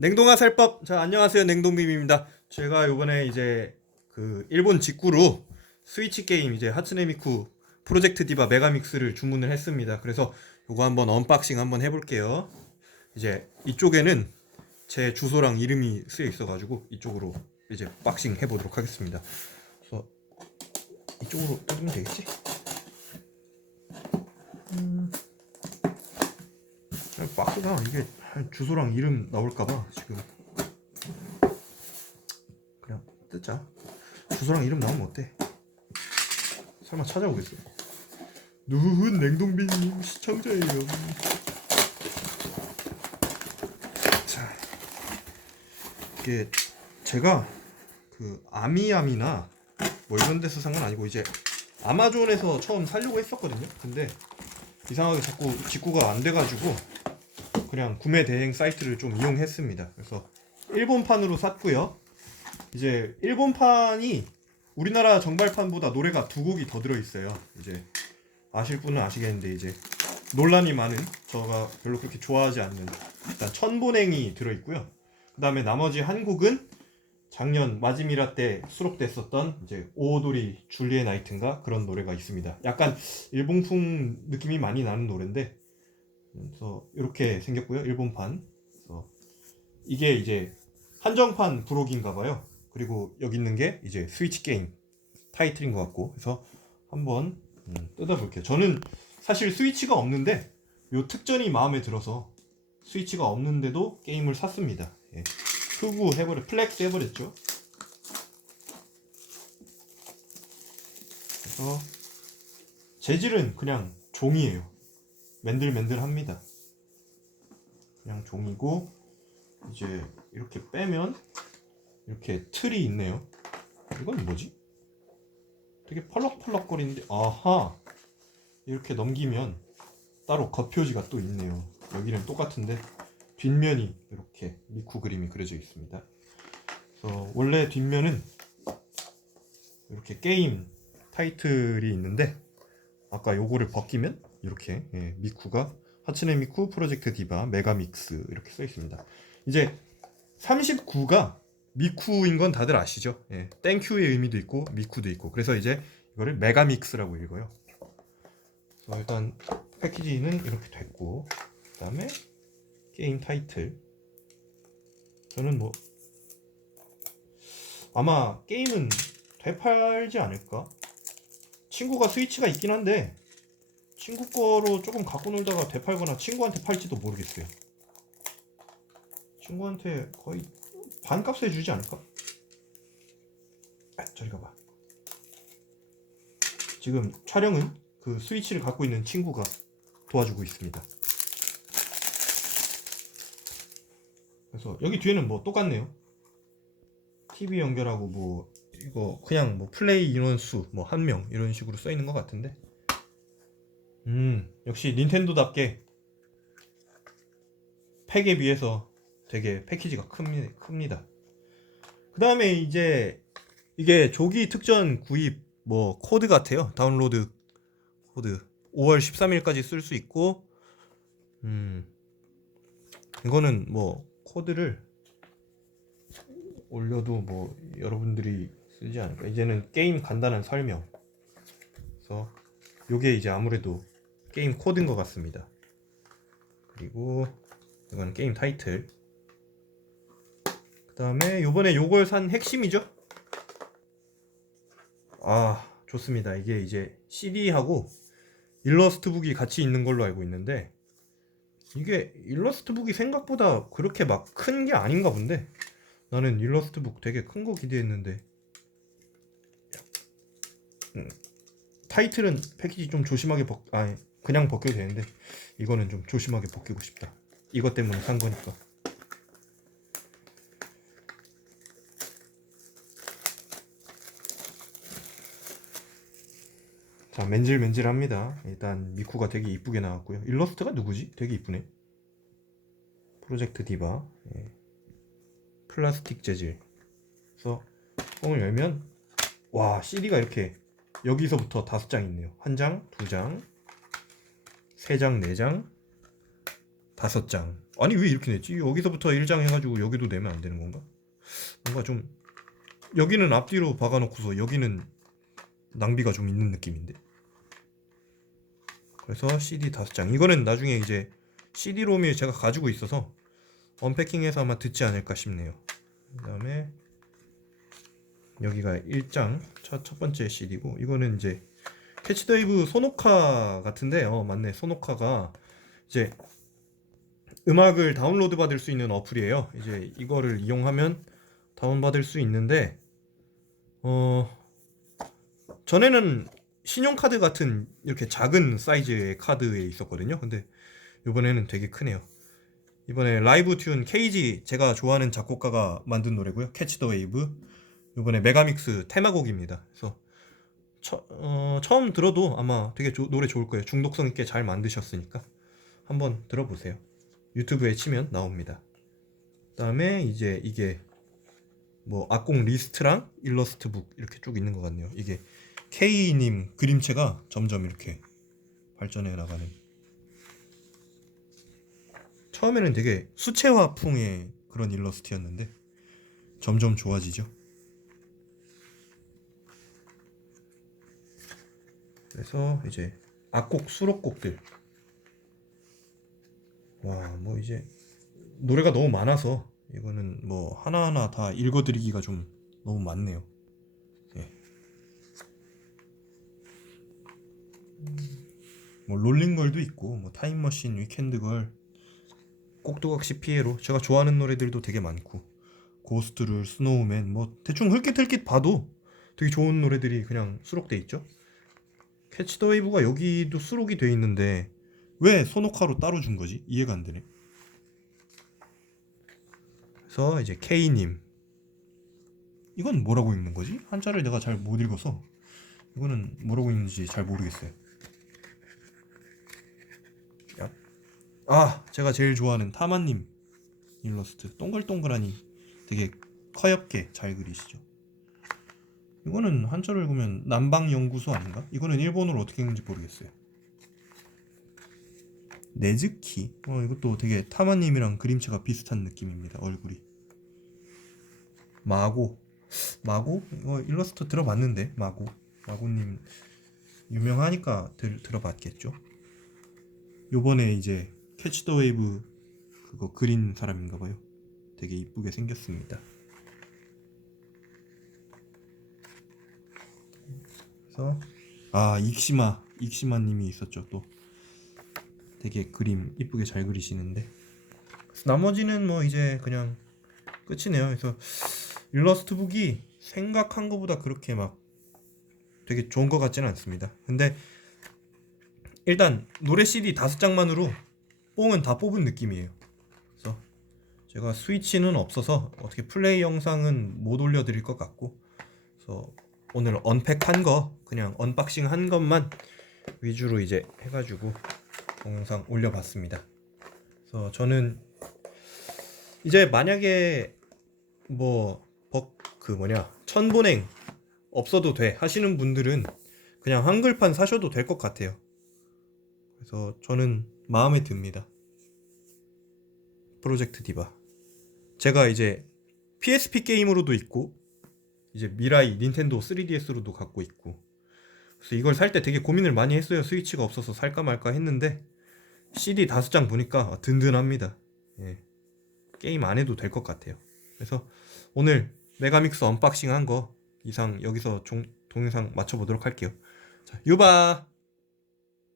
냉동화살법. 자, 안녕하세요. 냉동빔입니다. 제가 요번에 이제 그 일본 직구로 스위치 게임 이제 하츠네미쿠 프로젝트 디바 메가믹스를 주문을 했습니다. 그래서 요거 한번 언박싱 한번 해 볼게요. 이제 이쪽에는 제 주소랑 이름이 쓰여 있어 가지고 이쪽으로 이제 박싱 해 보도록 하겠습니다. 그래서 이쪽으로 뜯으면 되겠지? 음. 박스가 이게 주소랑 이름 나올까봐 지금 그냥 뜯자. 주소랑 이름 나오면 어때? 설마 찾아오겠어? 누군 냉동비님 시청자예요. 자, 이게 제가 그 아미아미나 뭐 이런 데서 산 건 아니고 이제 아마존에서 처음 살려고 했었거든요. 근데 이상하게 자꾸 직구가 안 돼가지고 그냥 구매 대행 사이트를 좀 이용했습니다. 그래서 일본판으로 샀고요. 이제 일본판이 우리나라 정발판보다 노래가 두 곡이 더 들어 있어요. 이제 아실 분은 아시겠는데 이제 논란이 많은 저가 별로 그렇게 좋아하지 않는 일단 천본행이 들어 있고요. 그 다음에 나머지 한 곡은 작년 마지미라 때 수록됐었던 이제 오오도리 줄리의 나이트인가 그런 노래가 있습니다. 약간 일본풍 느낌이 많이 나는 노래인데 그래서 이렇게 생겼고요. 일본판. 그래서 이게 이제 한정판 부록인가 봐요. 그리고 여기 있는 게 이제 스위치 게임 타이틀인 것 같고 그래서 한번 음, 뜯어볼게요. 저는 사실 스위치가 없는데 요 특전이 마음에 들어서 스위치가 없는데도 게임을 샀습니다. 예. 흑우 해버려 플렉스 해버렸죠. 그래서 재질은 그냥 종이에요. 맨들맨들합니다. 그냥 종이고 이제 이렇게 빼면 이렇게 틀이 있네요. 이건 뭐지? 되게 펄럭펄럭거리는데 아하 이렇게 넘기면 따로 겉표지가 또 있네요. 여기는 똑같은데 뒷면이 이렇게 미쿠 그림이 그려져 있습니다. 그래서 원래 뒷면은 이렇게 게임 타이틀이 있는데 아까 요거를 벗기면 이렇게 예, 미쿠가 하츠네 미쿠 프로젝트 디바 메가믹스 이렇게 써 있습니다. 이제 39가 미쿠인 건 다들 아시죠? 예, 땡큐의 의미도 있고 미쿠도 있고 그래서 이제 이거를 메가믹스라고 읽어요. 그래서 일단 패키지는 이렇게 됐고 그 다음에 게임 타이틀 저는 뭐 아마 게임은 되팔지 않을까? 친구가 스위치가 있긴 한데 친구 거로 조금 갖고 놀다가 되팔거나 친구한테 팔지도 모르겠어요. 친구한테 거의 반값에 주지 않을까? 아, 저리 가봐. 지금 촬영은 그 스위치를 갖고 있는 친구가 도와주고 있습니다. 그래서 여기 뒤에는 뭐 똑같네요. TV 연결하고 뭐 이거 그냥 뭐 플레이 인원수 뭐 한 명 이런 식으로 써 있는 것 같은데. 음 역시 닌텐도답게 팩에 비해서 되게 패키지가 큽니, 큽니다. 그 다음에 이제 이게 조기 특전 구입 뭐 코드 같아요. 다운로드 코드 5월 13일까지 쓸 수 있고 음 이거는 뭐 코드를 올려도 뭐 여러분들이 쓰지 않을까. 이제는 게임 간단한 설명. 그래서 요게 이제 아무래도 게임 코드인 것 같습니다. 그리고 이건 게임 타이틀. 그 다음에 요번에 요걸 산 핵심이죠. 아 좋습니다. 이게 이제 CD하고 일러스트북이 같이 있는 걸로 알고 있는데 이게 일러스트북이 생각보다 그렇게 막 큰 게 아닌가 본데 나는 일러스트북 되게 큰 거 기대했는데 음, 타이틀은 패키지 좀 조심하게 벗 아니 그냥 벗겨도 되는데 이거는 좀 조심하게 벗기고 싶다. 이것 때문에 산 거니까. 자 맨질맨질합니다. 일단 미쿠가 되게 이쁘게 나왔고요. 일러스트가 누구지? 되게 이쁘네. 프로젝트 디바. 예. 플라스틱 재질. 그래서 뽕을 열면 와 CD가 이렇게 여기서부터 다섯 장 있네요. 한 장, 두 장, 세 장, 네 장, 다섯 장 아니 왜 이렇게 냈지? 여기서부터 1장 해가지고 여기도 내면 안 되는 건가? 뭔가 좀 여기는 앞뒤로 박아놓고서 여기는 낭비가 좀 있는 느낌인데. 그래서 CD 다섯 장. 이거는 나중에 이제 CD-롬이 제가 가지고 있어서 언패킹해서 아마 듣지 않을까 싶네요. 그 다음에 여기가 1장 첫, 첫 번째 CD고 이거는 이제 캐치더웨이브 소노카 같은데 어 맞네 소노카가 이제 음악을 다운로드 받을 수 있는 어플이에요. 이제 이거를 이용하면 다운 받을 수 있는데 어 전에는 신용카드 같은 이렇게 작은 사이즈의 카드에 있었거든요. 근데 이번에는 되게 크네요. 이번에 라이브 튠 케이지 제가 좋아하는 작곡가가 만든 노래고요. 캐치 더 웨이브. 이번에 메가믹스 테마곡입니다. 그래서 처, 어, 처음 들어도 아마 되게 조- 노래 좋을 거예요. 중독성 있게 잘 만드셨으니까 한번 들어보세요. 유튜브에 치면 나옵니다. 그다음에 이제 이게 뭐 악공 리스트랑 일러스트 북 이렇게 쭉 있는 것 같네요. 이게 K님 그림체가 점점 이렇게 발전해 나가는. 처음에는 되게 수채화풍의 그런 일러스트였는데 점점 좋아지죠. 그래서 이제 악곡 수록곡들 와 뭐 이제 노래가 너무 많아서 이거는 뭐 하나하나 다 읽어드리기가 좀 너무 많네요. 예. 뭐 롤링걸도 있고 뭐 타임머신 위켄드걸 꼭두각시 피에로 제가 좋아하는 노래들도 되게 많고 고스트룰 스노우맨 뭐 대충 흘깃흘깃 봐도 되게 좋은 노래들이 그냥 수록돼 있죠. 캐치 더 웨이브가 여기도 수록이 돼 있는데 왜 소노카로 따로 준 거지? 이해가 안 되네. 그래서 이제 K님 이건 뭐라고 읽는 거지? 한자를 내가 잘 못 읽어서 이거는 뭐라고 읽는지 잘 모르겠어요. 야. 아 제가 제일 좋아하는 타마님 일러스트 동글동글하니 되게 커엽게 잘 그리시죠. 이거는 한자로 읽으면 남방연구소 아닌가? 이거는 일본어로 어떻게 읽는지 모르겠어요. 네즈키. 어 이것도 되게 타마님이랑 그림체가 비슷한 느낌입니다 얼굴이. 마고. 마고? 이거 일러스트 들어봤는데 마고. 마고님 유명하니까 들, 들어봤겠죠? 요번에 이제 캐치 더 웨이브 그거 그린 사람인가봐요. 되게 이쁘게 생겼습니다 그래서 아 익시마 익시마님이 있었죠 또 되게 그림 이쁘게 잘 그리시는데 나머지는 뭐 이제 그냥 끝이네요. 그래서 일러스트 북이 생각한 것보다 그렇게 막 되게 좋은 것 같지는 않습니다. 근데 일단 노래 CD 다섯 장만으로 뽕은 다 뽑은 느낌이에요. 그래서 제가 스위치는 없어서 어떻게 플레이 영상은 못 올려드릴 것 같고 그래서 오늘 언팩한 거 그냥 언박싱 한 것만 위주로 이제 해가지고 동영상 올려봤습니다. 그래서 저는 이제 만약에 뭐그 뭐냐 천본행 없어도 돼 하시는 분들은 그냥 한글판 사셔도 될 것 같아요. 그래서 저는 마음에 듭니다. 프로젝트 디바. 제가 이제 PSP 게임으로도 있고 이제 미라이 닌텐도 3DS로도 갖고 있고 그래서 이걸 살 때 되게 고민을 많이 했어요. 스위치가 없어서 살까 말까 했는데 CD 다섯 장 보니까 든든합니다. 예. 게임 안 해도 될 것 같아요. 그래서 오늘 메가믹스 언박싱 한 거 이상 여기서 종, 동영상 맞춰보도록 할게요. 자, 유바!